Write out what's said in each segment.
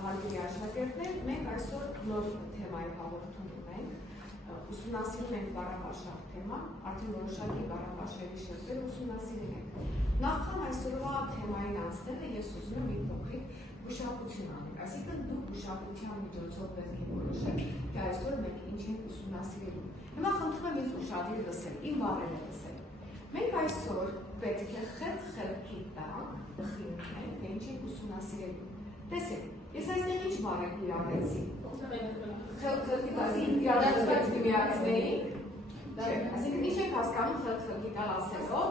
Հարգելի աշակերտներ, մենք այսօր նոր թեմայի հաղորդում ունենք, ուսումնասիրում ենք բառապաշար թեմա, արդեն որոշակի բառապաշարի շերտեր ուսումնասիրել ենք։ Նախքան այսօրվա թեմային անցնելը ես ուզում եմ մի փոքրիկ գուշակություն անել, այսինքն դուք գուշակության միջոցով պետք է որոշեք, թե այսօր մենք ինչ ենք ուսումնասիրելու։ Հիմա խնդրում եմ ինձ ուշադիր լսել, իմ բառերը լսել։ Մենք այսօր պետք է խելքի տանք, խինքենք, թե ինչ ենք ուսումնասիրելու։ Տեսեք, ես այստեղ ինչ բառեր կիրառեցի։ Խելքիկալ միացնեի։ Այսինքն ինչ ենք հասկանում խելքիկալ ասելով,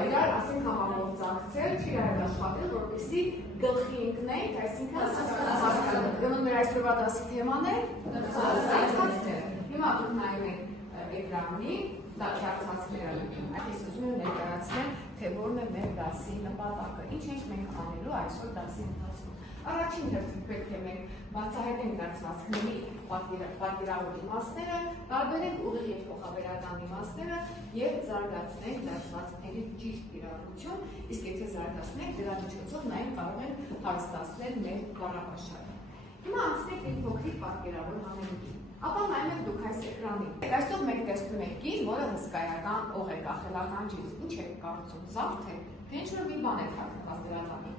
իրար ասենք համագործակցել, չիրար աշխատել, որպեսզի գլխի ընկնենք, այսինքն հասկանալու։ Գնում մեր այսօրվա դասի թեման է հարցածները։ Հիմա դուք նայում եք էկրանին, դա հարցածները։ Այս ուզում եմ ներկայացնել, թե որն է մեր դասի նպատակը, ինչ ենք մենք անելու այսօր դասի ընթացքում։ Առաջին հերթին պետք է մենք բացահայտենք դարձվածքների պատկերավոր իմաստները, տարբերենք ուղիղ և փոխաբերական իմաստները և զարգացնենք դարձվածքների ճիշտ կիրառություն, իսկ եթե զարգացնենք, դրա միջոցով նաև կարող ենք հարստացնել մեր բառապաշարը։ Հիմա անցնենք մի փոքրիկ պատկերավոր հանելուկի։ Ապա նայում եք դուք այս էկրանին։ Այսօր մենք տեսնում ենք կին, որը հսկայական օղ է կախելական ջիզ։ Ինչ եք կարծում, զարդ թե ինչ-որ մի բան է թաքնված դրա տանը։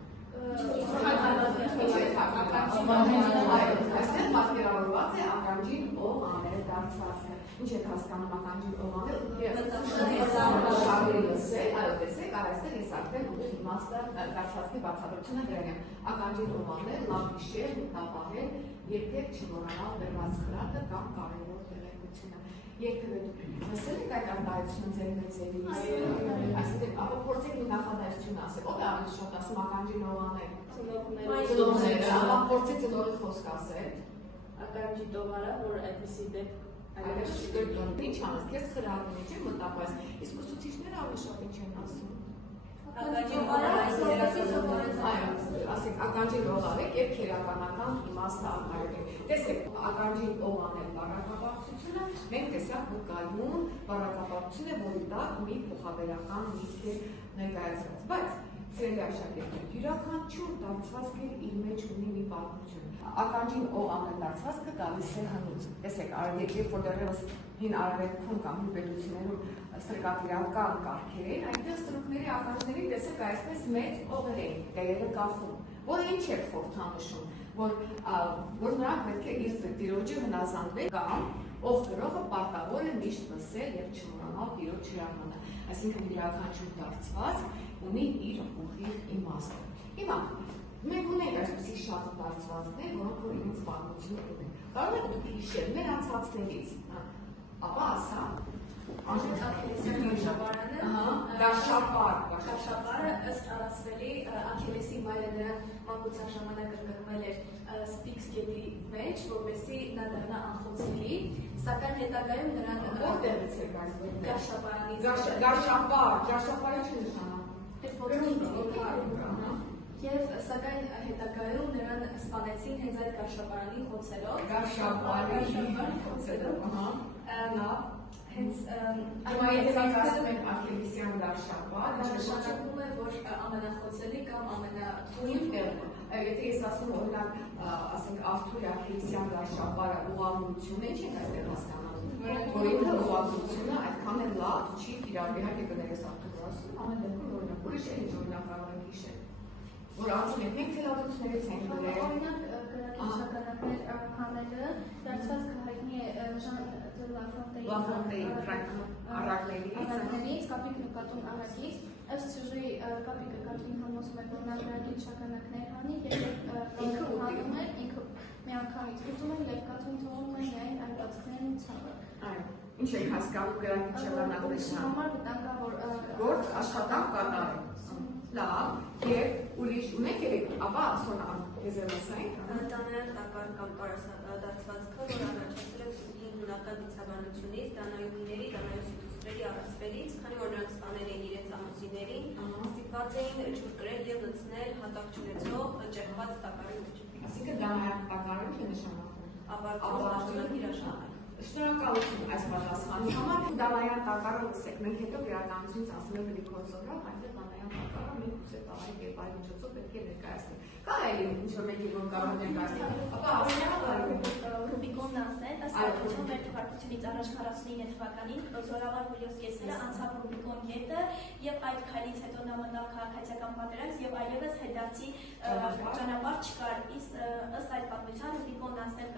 Այստեղ պատկերավորված է ականջին օղ անել դարձվածքը։ Ինչ եք հասկանում ականջին օղ անել։ Շարի լսել, այո, տեսեք, այստեղ ես արդեն ուղիղ իմաստը դարձվածքի բացատրությունը դրել եմ։ Ականջին օղ անել, լավ հիշել, մտապահել, երբեք չմոռանալ բերված խրատը կամ կարևոր տեղեկությունը։ Երբևէ դուք լսել եք այդ արտահայտությունը ձեր մեծերից։ Այսինքն, ապա փորձեք մի նախադասություն ասել։ Ո՞վ է ավելի շատ ասում ականջին օղ անել։ Ծնողները, ապա փորձեք ծնողի խոսք ասել։ Ականջի տողարա, որ այդպիսի դեպք Ինչ անես, քեզ խրատն է, չեմ մտապահես, իսկ ուսուցիչները ավելի շատ ինչ են ասում։ Ականջի տողարա, ասենք ականջին օղ արեք և քերականական իմաստը արտահայտեք։ Տեսեք, ականջին օղ անել բառակապակցությունը, մենք տեսանք վկայուն բառակապակցություն է, որի տակ մի փոխաբերական միտք է ներկայացված։ Բայց սիրելի աշակերտներ, յուրաքանչյուր դարձվածք իր մեջ ունի մի պատմություն։ Ականջին օղ անել դարձվածքը գալիս է հնուց։ Տեսեք, երբ որ դեռևս հին արևելքում կամ հին պետություններում ստրկատիրական կարգեր էին, այնտեղ ստրուկների ականջներին տեսեք այսպես մեծ օղեր էին, տեղերը կախում, որը ինչ է խորհրդանշում, որ նրանք պետք է իր տիրոջը հնազանդվեն կամ օղ գրողը պարտավոր է միշտ լսել և չմոռանալ տիրոջ հրամանը։ Այսինքն յուրաքանչյուր դարձվածք ունի իր ուղիղ իմաստը։ Հիմա մենք ունենք այսպիսի շատ դարձվածքներ, որոնք որ իրենց պատմություն ունեն։ Կարող եք դուք հիշել մեր անցածներից, ապա ասա Գարշապարը ըստ առասպելի Աքելեսի մայրը նրա մանկության ժամանակ ընկղմել էր Ստիքս գետի մեջ, որպեսզի նա դառնա անխոցելի, սակայն հետագայում նրան որտեղից է Գարշապարանից Գարշապարը չի նշանակում։ Եվ սակայն հետագայում նրան սպանեցին հենց այդ Գարշապարանի խոցելով։ Հենց ասում են Աքելեսյան Գարշապար, նշանակում է, որ ամենախոցելի կամ ամենաթույն տեղը։ Եթե ես ասում օրինակ, ասենք Արթուր Աքելեսյան Գարշապարը ուղղավորություն է, ինչ ենք այստեղ հասկանալու։ Որ ինքը ուղղավորությունը այդքան է լավ չի կիրառվում, իհարկե կներես Արթուրը ասում, ամեն դեպքում օրինակ ուրիշ է ինչ օրինակ կարող ենք հիշել։ Որ ասում ենք, մենք թելադրություններից ենք գրել։ Օրինակ գրականաշրջաններ հանելը, դարձվածքը հայտնի է Ժան Լաֆոնտեյի առակներից, Կապիկ նկատուն առակից, ըստ սյուժեի Կապիկը Կատրին համոզում է, որ նա գրագիծ շագանակներ հանի և ինքը հանում է, ինքը միանգամից ուտում է և Կատրին թողում է միայն արկածքներն ու ցավը։ Ինչ եք հասկանում գրագիծ շագանակներ համար վտանգավոր գործ աշխատանք կատարել։ Լավ, և ուրիշ ունեք երեք, ապա ասոն եզերասային։ Տանայան տակար կամ դարձվածքը, որ առաջացել է հին հունական դիցաբանությունից, դանայությունների, դանայոսիտուստրերի առասպելից, քանի որ նրանք սպանել էին իրենց ամուսիններին, ստիպված էին ջուր կրել և լցնել հատակ չունեցող ճեղված տակարի մեջ։ Այսինքն դանայան տակարը ինչ է նշանակում։ Ապարտություն իրաշահար։ Շնորհակալություն այս պատասխանի համար։ Դանայան տակարը լսեք, մենք հետո գրականությունից ասում ենք գլիկոզորով, այնտեղ դանայան տակարը մենք ուզե տարի կերպարի միջոցով պետք է ներկայացնենք։ Կա այլ ինչ ինչ-որ մեկի որ կարող ներկայացնել, ապա Ռուբիկոնն անցնել, ըստ պատմության մեր թվարկությունից առաջ 49 թվականին Զորավար Հուլիոս Կեսարը անցավ Ռուբիկոն գետը եւ այդ քայլից հետո նա մտավ քաղաքացիական պատերազմ եւ այլևս հետդարձի ճանապարհ չկար։ Ըստ այդ պատմության Ռուբիկոնն անցնել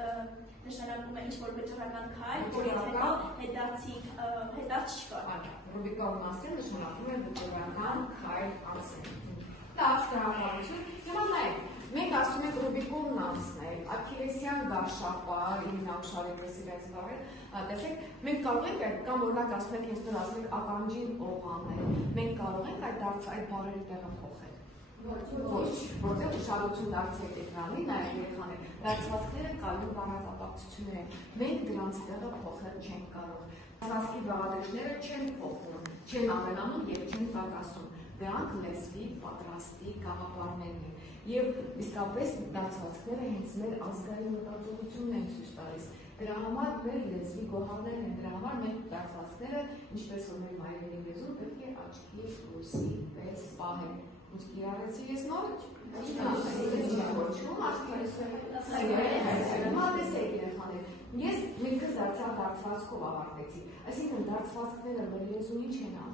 նշանակում է ինչ-որ վճռական քայլ, որից հետո հետդարձ չկար։ Ռուբիկոնն անցնել նշանակում է վճռական քայլ անցնել։ Դա աշտարակություն։ Հիմա նայեք, մենք ասում ենք Ռուբիկոնն անցնել, Աքիլեսյան գարշապար, Իննաուշարեկես իրենց բառեր, տեսեք, մենք կարող ենք այդ կամ օրինակ ասում ենք, ես նոր ասում ենք ականջին օղանել, մենք կարող ենք այդ բառերի տեղը փոխել։ Ոչ, որտեղ ուշադրություն դարձեք էկրանին, նայեք երեխաներ, դարձվածքները կայուն բառակապակցություններ են, մենք դրանց տեղը փոխել չենք կարող։ Դարձվածքի բաղադրիչները չեն փոխվում, չեն ամենանում եւ չեն պակասում։ Դրանք լեզվի պատրաստի գաղափարներն են եւ իսկապես դարձվածքները հենց մեր ազգային մտածողությունն են ցույց տալիս։ Դրա համար մեր լեզվի գոհարներն են, դրա համար մենք դարձվածքները, ինչպես որ մեր մայրենի լեզուն, պետք է աչքի լույսի պես պահենք։ Ինչ կիրառեցի ես նոր։ Ես մեկը դարձյալ դարձվածքով ավարտեցի, այսինքն դարձվածքները մեր լեզուն ինչ են անում,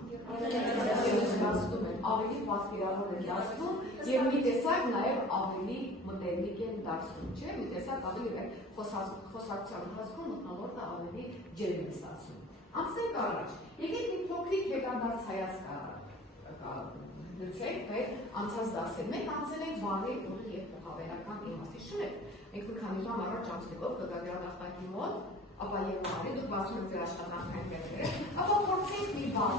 ավելի պատկերավոր են դարձնում և մի տեսակ նաև ավելի մտերմիկ են դարձնում, չէ, մի տեսակ ավելի խոսակցության ընթացքում մթնոլորտը ավելի ջերմ է ստացվում։ Անցնենք առաջ, եկեք մի փոքրիկ հետադարձ հայացք լցեք մեր անցած դասեր, մենք անցել ենք բառի ուղի և փոխաբերական իմաստի, շնեք, մենք մի քանի ժամ առաջ անցնելով կգագրանախտակի մոտ, ապա և բառի, դուք բացում եք ձեր աշխատանքային գրքերը, ապա փորձենք մի բառ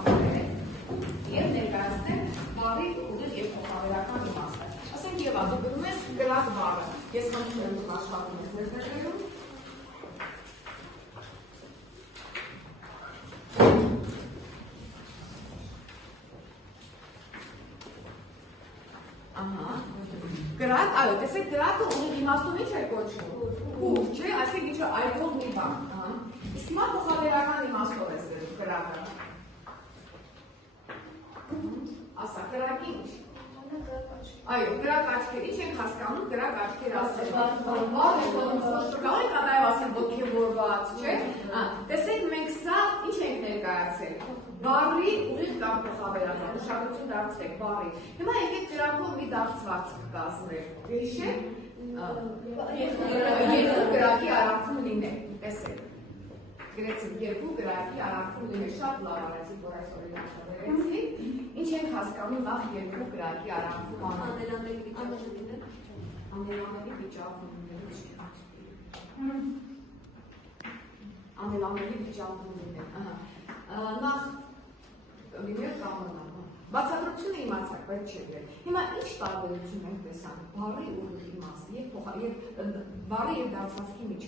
և ներկայացնենք բառի ուղի և փոխաբերական իմաստը։ Ասենք Եվա, դու գրում ես գրած բառը, ես խնդրում եմ դուք աշխատում եք ձեր գրքերում։ Գրած, այո, տեսեք գրածը ունի իմաստուն ինչ է կոչվում։ Հուր, չէ, այսինքն ինչ որ այդով մի բան, իսկ հիմա փոխաբերական իմաստով ես գրում գրածը։ Ասա, գրակի ինչ։ Այո, գրակ աչքեր, ինչ ենք հասկանում գրակ աչքեր ասել։ Կարող ենք նաև ասել ոգևորված, չէ։ Տեսեք, մենք սա ինչ ենք ներկայացել։ Բառի ուղիղ կամ փոխաբերական, ուշադրություն դարձրեք բառի։ Հիմա եկեք գրակով մի դարձվածք կազմենք։ Հիշեք, երկու գրակի արանքում լինել, տեսեք։ Գրեցինք երկու գրակի արանքում լինել, շատ լավ արեցիք, որ այս օրին աշխատեցի։ Ինչ ենք հասկանում նախ երկու գրակի արանքում անելանելի վիճակում լինել։ Անելանելի վիճակում լինել։ Նախ լինել կամոնալ, բացատրությունը իմացակ, բայց չէ գրել։ Հիմա ինչ տարբերություն ենք տեսանք բառի ուղիղ իմաստի և բառի և դարձվածքի միջև։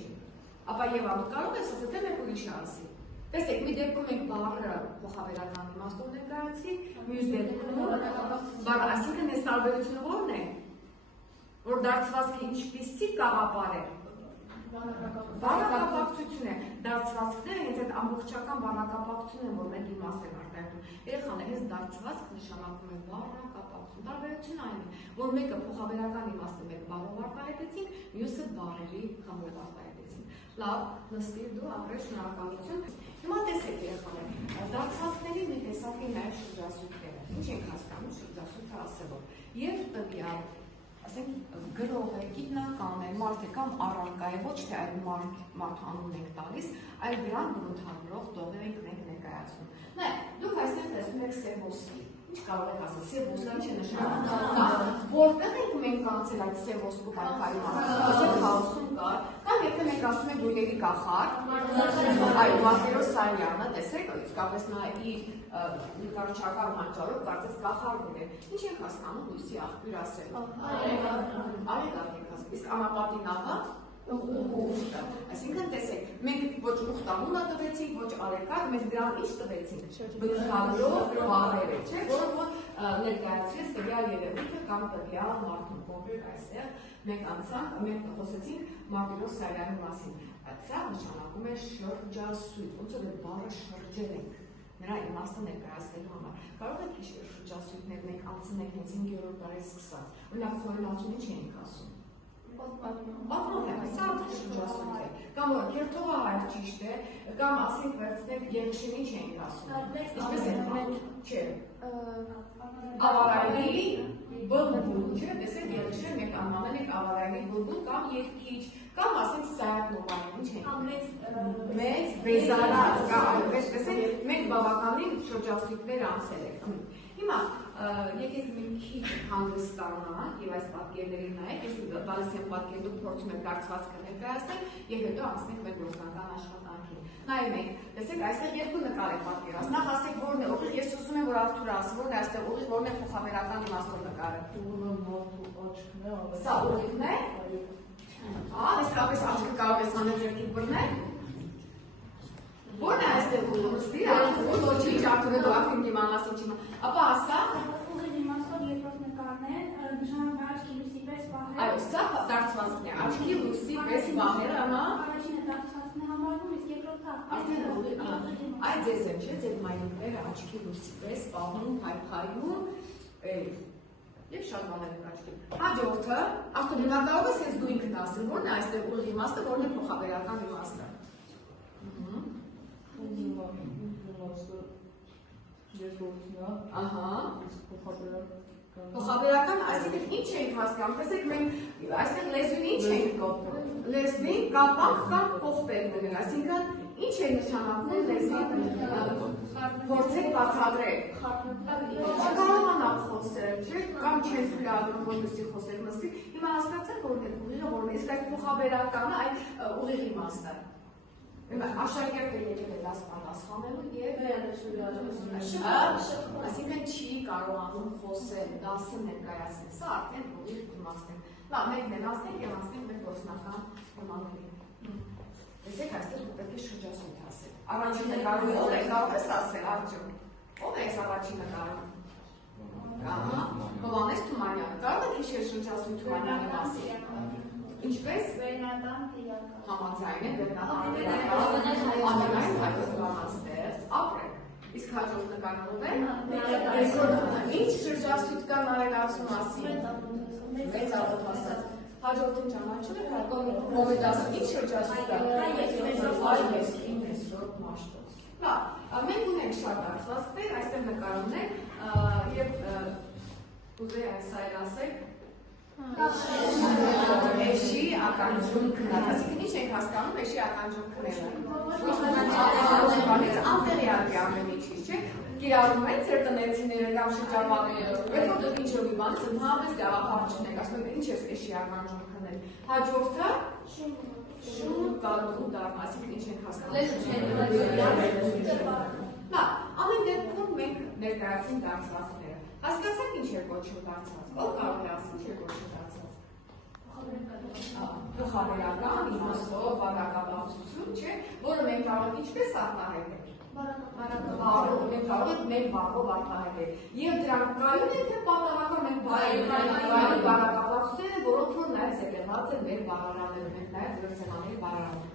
Ապա Եվա, դու կարող ես ասել, թե մեկ ուրիշը ասի։ Տեսեք, մի դեպքում ենք բառը փոխաբերական իմաստով ներկայացի, մյուս դեպքում բառը, այսինքն այս տարբերությունը ո՞րն է, որ դարձվածքը ինչպիսի կաղապար է։ Բառակապակցություն է, դարձվածքները հենց այդ ամբողջական բառակապակցություն են, որ մենք իմաստ են արտահայտում։ Երեխաներ, հենց դարձվածք նշանակում է բառակապակցություն։ Տարբերությունը այն է, որ մեկը փոխաբերական իմաստը մեկ բառով արտահայտեցինք, մյուսը բառերի խմբով արտահայտեցինք։ Լավ, նստիր դու, ապրես, շնորհակալություն։ Հիմա տեսեք երեխաներ, դարձվածքների մի տեսակի նաև շրջասույթները։ Ինչ ենք հասկանում շրջասույթը ասելով։ Եվ տվյալ ասենք գրող է, գիտնական է, մարդ է կամ առարկա է, ոչ թե այդ մարդ անուն ենք տալիս, այլ դրան բնութագրող տողեր ենք մենք ներկայացնում։ Նայեք, դուք այստեղ տեսնում եք Սևոսկի, ինչ կարող եք ասել, Սևոսկի ինչ է նշանակում։ Որտեղ ենք մենք անցել այդ Սևոսկու պայքարի մասին, ասենք Հաուսում կար, կամ եթե մենք ասում ենք Գույների կախարդ, այո, Մարտիրոս Սարյանը, տեսեք, իսկապես նա իր նկարչական հանճարով կարծես կախարդն է։ Ինչ ենք հասկանում լույսի աղբյուր ասել։ Արեգակ ենք ասել, իսկ անապատի նավը ուխտը։ Այսինքն տեսեք, մենք ոչ ուխտամունը տվեցինք, ոչ արեգակ, մենք դրան ինչ տվեցինք։ Բնութագրող բառեր է, չէ՞, որը որ ներկայացրեց տվյալ երևույթը կամ տվյալ մարդուն կոնկրետ այստեղ մենք անցանք, մենք խոսեցինք Մարտիրոս Սարյանի մասին։ Սա նշանակում է շրջասույթ, ոնց որ այդ բառը շրջել ենք նրա իմաստը ներկայացնելու համար։ Կարող եք շրջասույթներ մենք անցնենք հենց 5-րդ դարից սկսած։ Օրինակ խորելացում ինչ ենք ասում։ պատմում սա շրջասույց է, կամ որ կերտողը հայր ճիշտ է, կամ ասենք վերցնենք ելքշին ինչ էինք ասում, ինչպես են չէ, ավարայնի բլբուլ, չէ, տեսեք ելքշին մենք անվանել ենք ավարայնի բլբուլ կամ երկիչ, կամ ասենք սայատ նոմային, ինչ ենք, մեծ, բեզարած, կամ տեսեք մենք բավականին շրջասույթներ անցել ենք, հիմա եկեք մենք քիչ հանգստանանք եւ այս պատկերներին նայեք, ես տալիս եմ պատկեր, դուք փորձում եք դարձվածքը ներկայացնել եւ հետո անցնենք մեր գործնական աշխատանքին։ Նայեք մենք, տեսեք այստեղ երկու նկար է պատկերված։ Նախ ասեք որն է ուղիղ, ես ուզում եմ որ Արթուրը ասի, որն է այստեղ ուղիղ, որն է փոխաբերական իմաստով նկարը։ Սա ուղիղն է։ Իսկապես աչքը կարող ես անել երկի բռնել։ Որն է այստեղ ուղիղ, ոչինչ Արթուրը դու ակտիվ իմանաս ինչի։ Ապա ասա ուղիղ իմաստով երկրորդ նկարն է, նշանակում է աչքի լույսի պես պահել։ Այո, սա դարձվածքն է, աչքի լույսի պես պահել, ամա։ Առաջինը դարձվածքն է համարվում, իսկ երկրորդը Արդեն ուղիղ, այդ ձեզ եմ, չէ, ձեր մայրիկները աչքի լույսի պես պահում, հայփայում, եւ շատ բաներ են աչքի։ Հաջորդը, Արթուր, հիմա կարող ես հենց դու ինքդ ասել, որն է այստեղ ուղիղ իմաստը, որն է փոխաբերական իմաստը։ Փոխաբերական, այսինքն ինչ ենք հասկանում, տեսեք մենք այստեղ լեզվին ինչ ենք կապում, լեզվին կապանք կամ կողպեր դնել, այսինքն ինչ է նշանակում լեզվին փորձեք բացատրել, չկարողանաք խոսել, չէ, կամ չեն թույլատրում որպեսզի խոսեք նստի, հիմա հասկացեք որն է ուղիղը, որն է, իսկ այդ փոխաբերականը այդ ուղիղ իմաստը։ Աշակերտը եկել է դաս պատասխանելու եւ այսինքն չի կարողանում խոսել, դասը ներկայացնել, սա արդեն ուղիղ իմաստ է։ Լավ, մենք ներանցնենք եւ անցնենք մեր գործնական թեմաներին։ Տեսեք, այստեղ դու պետք է շրջասույթ ասել։ Առաջին նկարը ով է, կարող ես ասել, Արտյոմ։ Ով է այս առաջին նկարը։ Ահա, Հովհաննես Թումանյանը, կարող եք հիշել շրջասույթ Թումանյանի մասին։ Ինչպես վերնական տիրական։ Համաձայն է վերնական տիրական, ամենայն հայտնականաստեղծ, ապրեք։ Իսկ հաջորդ նկարով է, ինչ շրջասույթ կա նարելացում մասին, մեծ աղոթասած, հաջորդին ճանաչում եք, հովետասում ինչ շրջասույթ կա, հայ եսրորդ մաշտոց։ Մենք ունենք շատ արձվածքներ, այստեղ նկարում ենք, և ուզեի այս այլ ասեք, Էշի ականջում քնած, այսինքն ինչ ենք հասկանում էշի ականջում քնելը։ Անտեղյակ է ամեն ինչի, չէ՞։ Կիրառում են ձեր տնեցիները կամ շրջապատները, երբ որ դուք ինչ-որ մի բանից ընդհանրապես գաղափար չունեք, ասում եք ինչ ես էշի ականջում քնել։ Հաջորդը շուն կալու դառն, այսինքն ինչ ենք հասկանում։ Ամեն դեպքում մենք ներկայացին դարձվածքները։ Հասկացաք ինչ է կոչվում դարձված, ով կարող է ասել ինչ է կոչվում դարձված։ Փոխաբերական իմաստով բառակապակցություն, չէ, որը մենք կարող ենք ինչպես արտահայտել։ Մենք կարող ենք մեր բառով արտահայտել։ Եվ դրանք կայուն են թե պատահական մենք բառակապակցություն են, որոնք որ նաև զետեղված են մեր բառարաններում, մենք նաև դրսևաների բառարանում։